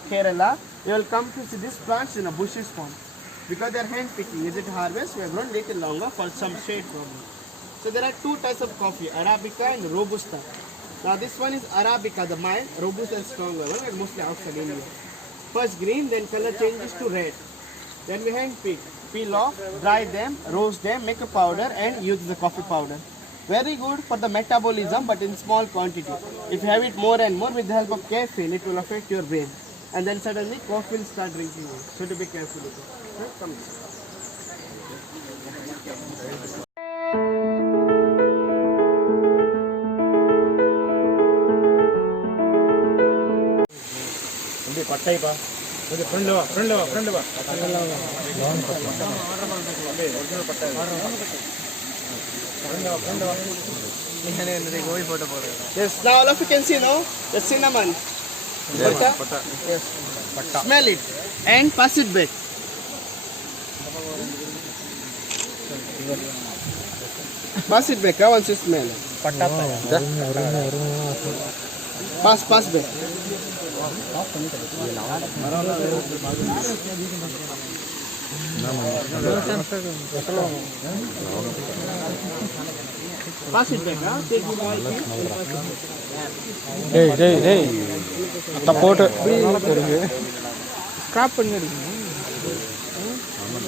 Kerala, you will come to see these plants in a bushes form. Because they are hand picking, is it harvest? We have grown little longer for some shade problem. So there are two types of coffee, Arabica and Robusta. Now this one is Arabica, the mild, Robusta is stronger one, and mostly outside India. First green, then color changes to red. Then we hand pick, peel off, dry them, roast them, make a powder and use the coffee powder. Very good for the metabolism but in small quantity. If you have it more and more with the help of caffeine, it will affect your brain. And then suddenly cough will start drinking it. So to be careful with it. Come. Yes, now all of you can see, no? The cinnamon. Patta? Yes. Smell it and pass it back. Pass it back, once you smell it. Pass back. Pass it back, huh? Take the oil, Hey. Support. Scrap.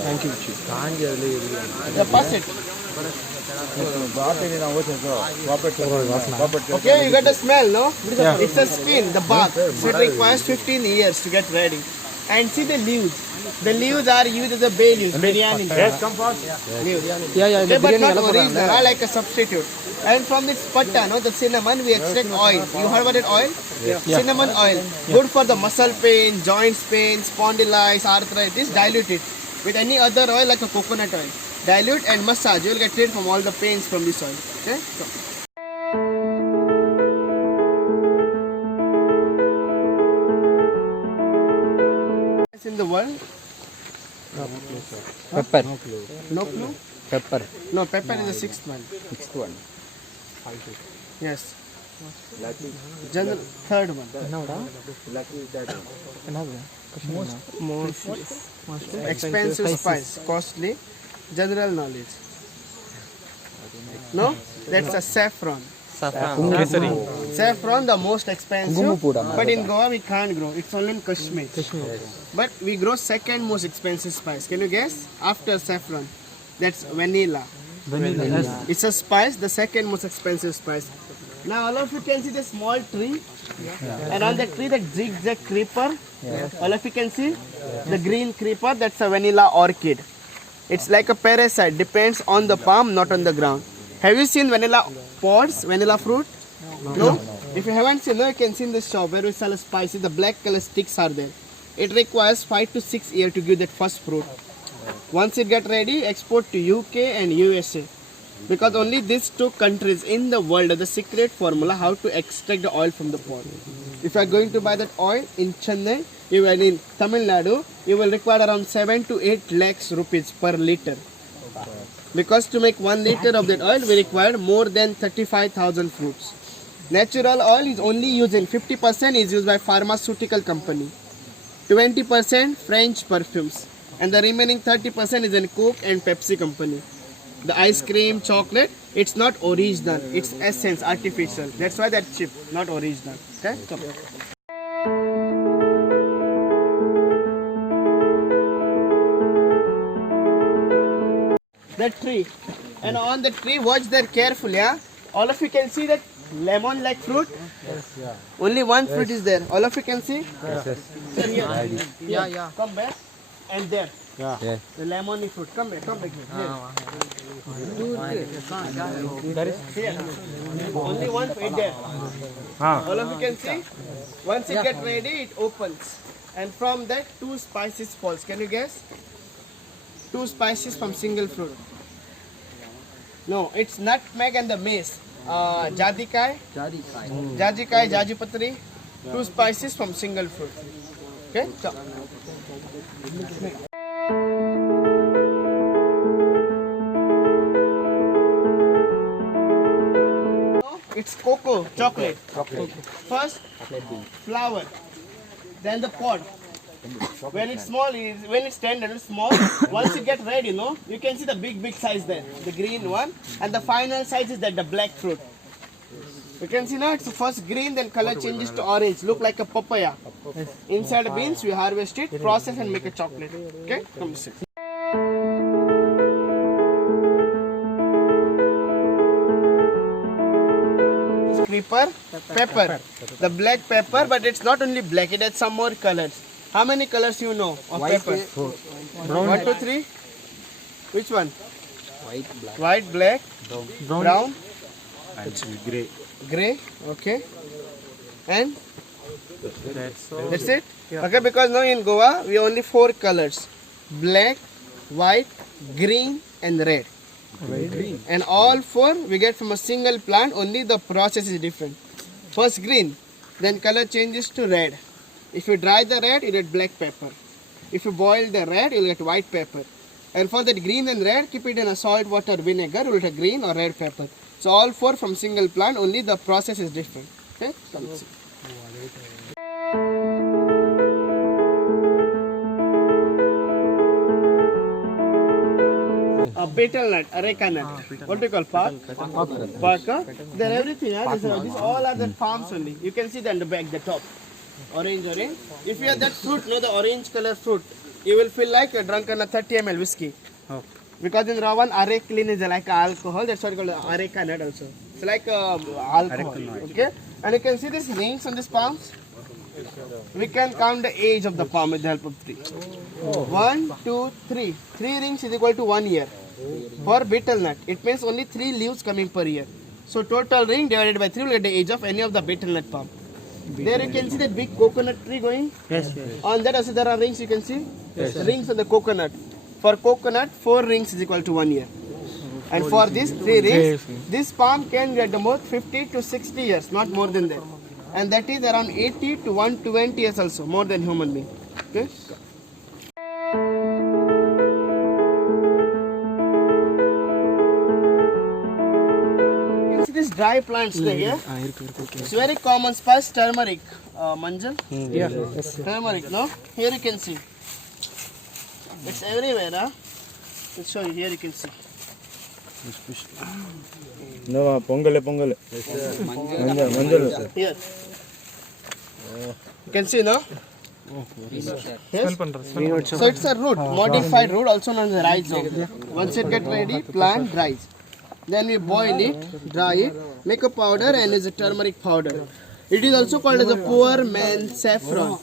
Thank you. Yeah, pass it. Okay, you got the smell, no? Yeah. It's the skin, the bark. So it requires 15 years to get ready. And see the leaves. The leaves are used as a bay leaves. Biryani. Yes, come fast. Leaves. Yeah. Okay, but not original, like a substitute. And from this patta, no, the cinnamon, we extract oil. You heard about it, oil? Yeah. Cinnamon oil. Good for the muscle pain, joints pain, spondylitis, arthritis. Dilute it with any other oil like a coconut oil. Dilute and massage. You will get rid from all the pains from this oil. Okay? So. In the world? Pepper. No clue? Pepper. No, pepper is the sixth one. Sixth one. Yes. General, third one. Most expensive spice, costly, general knowledge. No? That's a saffron. Saffron, the most expensive, but in Goa we can't grow. It's only in Kashmir. But we grow second most expensive spice. Can you guess? After saffron. That's vanilla. Vanilla. It's a spice, the second most expensive spice. Now all of you can see the small tree. And on the tree the zigzag creeper. All of you can see the green creeper, that's a vanilla orchid. It's like a parasite, depends on the palm, not on the ground. Have you seen vanilla pods, vanilla fruit? No? If you haven't seen, you can see in the shop where we sell spices, the black color sticks are there. It requires 5 to 6 years to give that first fruit. Once it get ready, export to UK and USA. Because only these two countries in the world are the secret formula how to extract the oil from the pod. If you are going to buy that oil in Chennai, even in Tamil Nadu, you will require around 7 to 8 lakhs rupees per liter. Because to make 1 liter of that oil, we require more than 35,000 fruits. Natural oil is only used in 50% is used by pharmaceutical company, 20% French perfumes, and the remaining 30% is in Coke and Pepsi company. The ice cream, chocolate, it's not original, it's essence, artificial. That's why that's cheap, not original. Okay? That tree. And on the tree, watch there carefully. Yeah? All of you can see that lemon like fruit? Yes, yeah. Only one fruit is there. All of you can see? Yes. So here. Yeah. Come back. And there. Yeah. The lemon fruit. Come back. Here. Here. Only one fruit there. All of you can see? Once it gets ready, it opens. And from that, 2 spices falls. Can you guess? 2 spices from single fruit. No, it's nutmeg and the mace. Jadikai, Jajipatri. 2 spices from single fruit. Okay? So. It's cocoa, chocolate. First, flour. Then the pod. When it's small, when it's tender, it's small. Once you get red, you can see the big size there, the green one, and the final size is that the black fruit. You can see now it's first green, then color changes to orange, look like a papaya. Inside the beans, we harvest it, process and make a chocolate. Okay, come sit. Creeper, pepper, the black pepper, but it's not only black, it has some more colors. How many colors you know of pepper? 1, 2, 3. Which one? White, black, brown, Grey. gray. Okay. And that's it. Okay, because now in Goa we only 4 colors: black, white, green, and red. And all 4 we get from a single plant. Only the process is different. First green, then color changes to red. If you dry the red, you get black pepper. If you boil the red, you will get white pepper. And for that green and red, keep it in a salt water vinegar, you will get green or red pepper. So all 4 from single plant, only the process is different. Okay? Come see. A betel nut, areca nut. What do you call park? Park. They're everything. These all are the farms only. You can see them the back, the top. Orange. If you have that fruit, the orange color fruit, you will feel like you're drunk on a 30 ml whiskey. Because in Rawan, areca is like alcohol. That's what called areca nut also. It's like alcohol. Okay? And you can see these rings on these palms. We can count the age of the palm with the help of 3. 1, 2, 3. 3 rings is equal to 1 year. For betel nut, it means only 3 leaves coming per year. So total ring divided by 3 will get the age of any of the betel nut palm. There you can see that big coconut tree going. Yes. On that also there are rings, you can see. Rings on the coconut. For coconut, 4 rings is equal to 1 year. And for these 3 rings, this palm can get the most 50 to 60 years, not more than that. And that is around 80 to 120 years also, more than human being. Okay? You can see these dry plants there, yeah? It's very common spice, turmeric. Manjal? Turmeric, no? Here you can see. It's everywhere, huh? Let's show you, here you can see. No, pongale. Manjal. Here. You can see, no? Yes? So it's a root, modified root, also known as rhizome. Once it gets ready, plant dries. Then we boil it, dry it, make a powder and use a turmeric powder. It is also called as a poor man's saffron.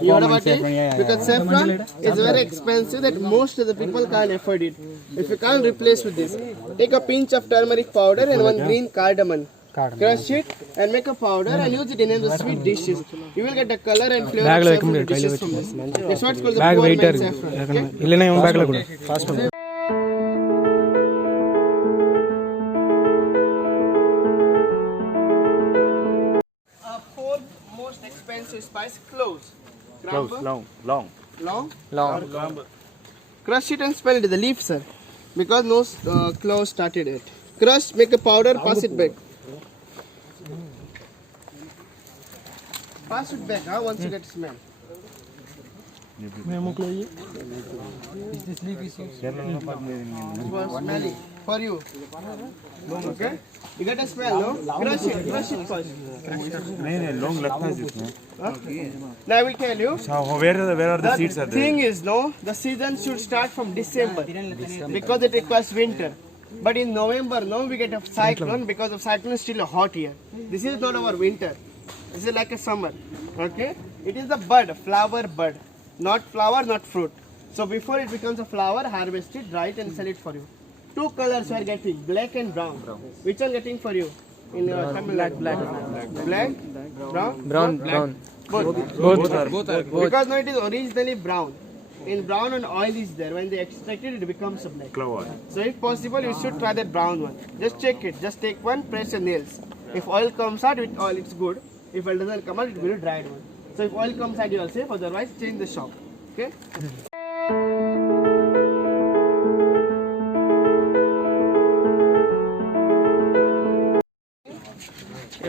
You heard about it? Because saffron is very expensive that most of the people can't afford it. If you can't replace with this, take a pinch of turmeric powder and 1 green cardamom. Crush it and make a powder and use it in the sweet dishes. You will get the color and flavor of saffron dishes from this. That's what's called the poor man's saffron. Okay? 4 most expensive spice, cloves. Long. Long. Crush it and spell it, the leaf, sir. Because no cloves started it. Crush, make a powder, pass it back. Pass it back, once you get smell. For smelling. For you. Okay? You get a smell, no? Crush it first. Long लगता है जिसमें. Now I will tell you. Where are the seeds are The there? thing is, the season should start from December because it requires winter. But in November, we get a cyclone because of cyclone is still a hot year. This is not our winter. This is like a summer. Okay? It is the bud, flower bud. Not flower, not fruit. So before it becomes a flower, harvest it, dry it and sell it for you. 2 colors we are getting, black and brown. Which one getting for you? In Tamil Nadu? Black, brown. Both. Because now it is originally brown. In brown and oil is there. When they extract it, it becomes a black. So if possible, you should try that brown one. Just check it. Just take one, press your nails. If oil comes out with oil, it's good. If oil doesn't come out, it will be dried one. So if oil comes out, you are safe. Otherwise, change the shop. Okay?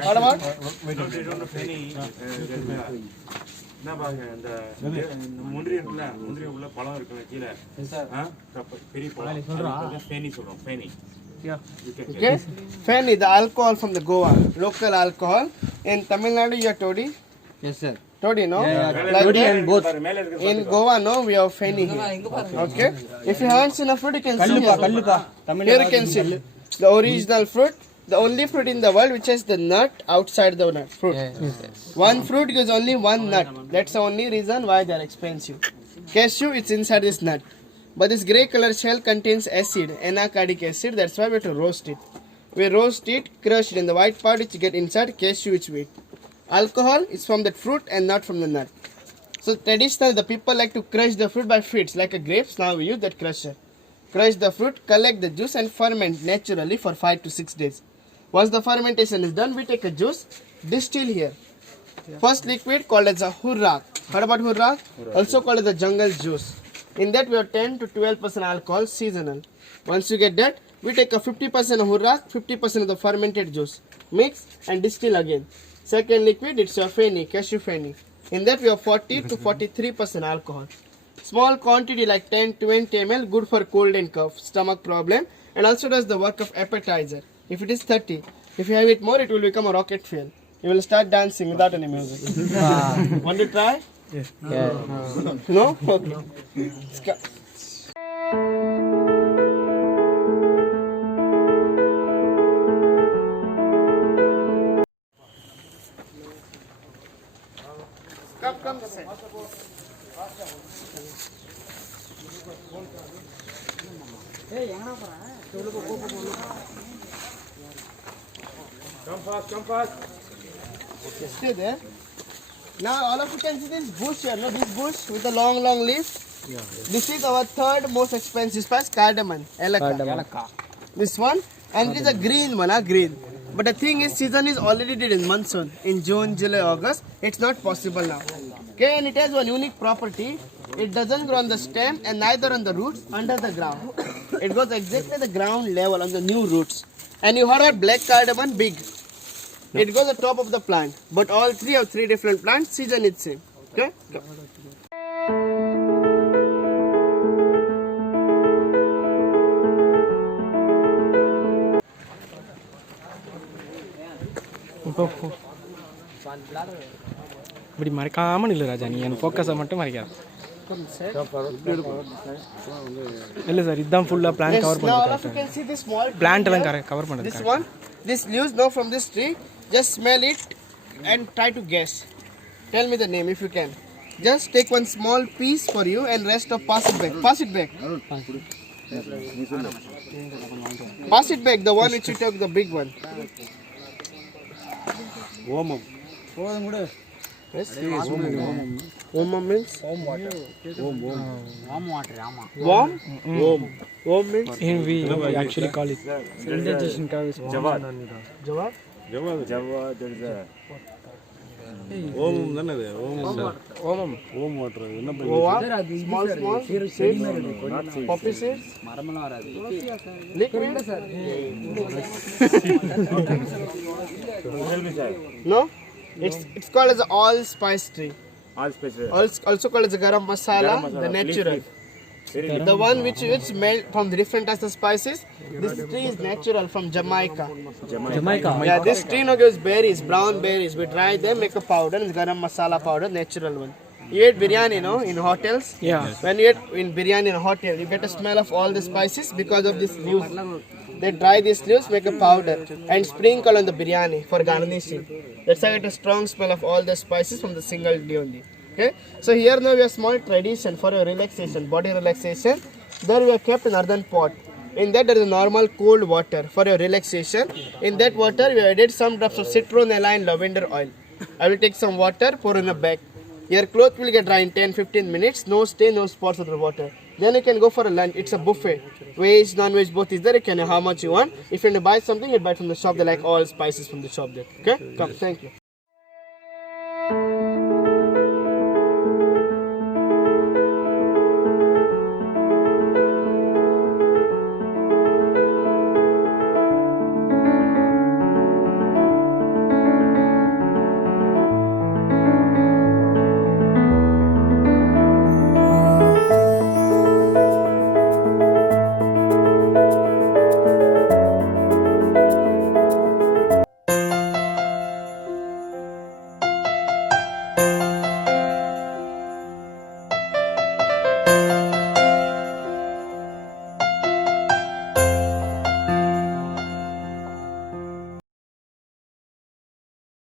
What about? என்ன பாருங்க இந்த முந்திரி இருக்குல்ல முந்திரி உள்ள பழம் இருக்குல்ல கீழே பெரிய பழம் ஃபேனி சொல்றோம் pheni. Okay, Feni, the alcohol from the Goa, local alcohol. In Tamil Nadu, you are toddy. Yes, sir. Toddy, no? Like toddy and both. In Goa, no, we have Feni here. Okay, if you haven't seen a fruit, you can see here. Here you can see the original fruit, the only fruit in the world which has the nut outside the nut fruit. One fruit gives only one nut. That's the only reason why they are expensive. Cashew, it's inside this nut. But this grey color shell contains acid, anacardic acid. That's why we have to roast it. We roast it, crush it, and the white part which you get inside, cashew which we eat. Alcohol is from that fruit and not from the nut. So traditionally, the people like to crush the fruit by feet, like a grapes. Now we use that crusher. Crush the fruit, collect the juice, and ferment naturally for 5 to 6 days. Once the fermentation is done, we take a juice, distill here. First liquid called as a hurrak. Heard about hurrak? Also called as the jungle juice. In that we have 10 to 12% alcohol, seasonal. Once you get that, we take a 50% of hurrak, 50% of the fermented juice, mix and distill again. Second liquid, it's your feni, cashew feni. In that we have 40 to 43% alcohol. Small quantity like 10 to 20 ml, good for cold and cough, stomach problem, and also does the work of appetizer. If it is 30, if you have it more, it will become a rocket fuel. You will start dancing without any music. Want to try? Yeah. No? Okay. Come, sir. Come fast. Stay there. Now all of you can see this bush here, no? This bush with the long leaf. This is our third most expensive spice, cardamom, elaka. This one, and it is a green one, green. But the thing is, season is already did in monsoon, in June, July, August. It's not possible now. Okay, and it has one unique property. It doesn't grow on the stem and neither on the roots under the ground. It goes exactly at the ground level on the new roots. And you heard about black cardamom, big. It goes at the top of the plant. But all three have three different plants, season is same. Okay? Go. இப்படி மறைக்காமல் இல்லை ராஜா நீ என் ஃபோக்கஸை மட்டும் மறைக்காத இல்லை sir இதுதான் ஃபுல்லாக plan cover பண்ணுறது plant எல்லாம் கவர் பண்ணுறது This one, this leaves now from this tree. Just smell it and try to guess. Tell me the name if you can. Just take one small piece for you and rest of pass it back. Pass it back. Pass it back, the one which you took, the big one. Omam. Yes? Omam means? Warm water. Warm? Warm means? we actually call it Jawad. Jawad? Jawad, there is a ஓமம் தானே அது ஓமம் ஓம் water என்ன Guava? Small seeds? Poppy seeds? Liquid? No? It's called as allspice tree. All special Also called as a garam masala, the natural. The one which made from the different types of spices. This tree is natural from Jamaica. Yeah, this tree now gives berries, brown berries. We dry them, make a powder, it's garam masala powder, natural one. You eat biryani, no, in hotels? Yeah. When you eat in biryani in a hotel, you get a smell of all the spices because of this leaves. They dry these leaves, make a powder, and sprinkle on the biryani for garnishing. That's how you get a strong smell of all the spices from the single leaf only. Okay, so here now we have small tradition for your relaxation, body relaxation. There we have kept an earthen pot. In that there is a normal cold water for your relaxation. In that water we have added some drops of citronella and lavender oil. I will take some water, pour in a bag. Your clothes will get dry in 10-15 minutes. No stain, no spots of the water. Then you can go for a lunch. It's a buffet. Veg, non-veg, both is there. You can have how much you want. If you want to buy something, you buy from the shop. They like all spices from the shop there. Okay, come. Thank you.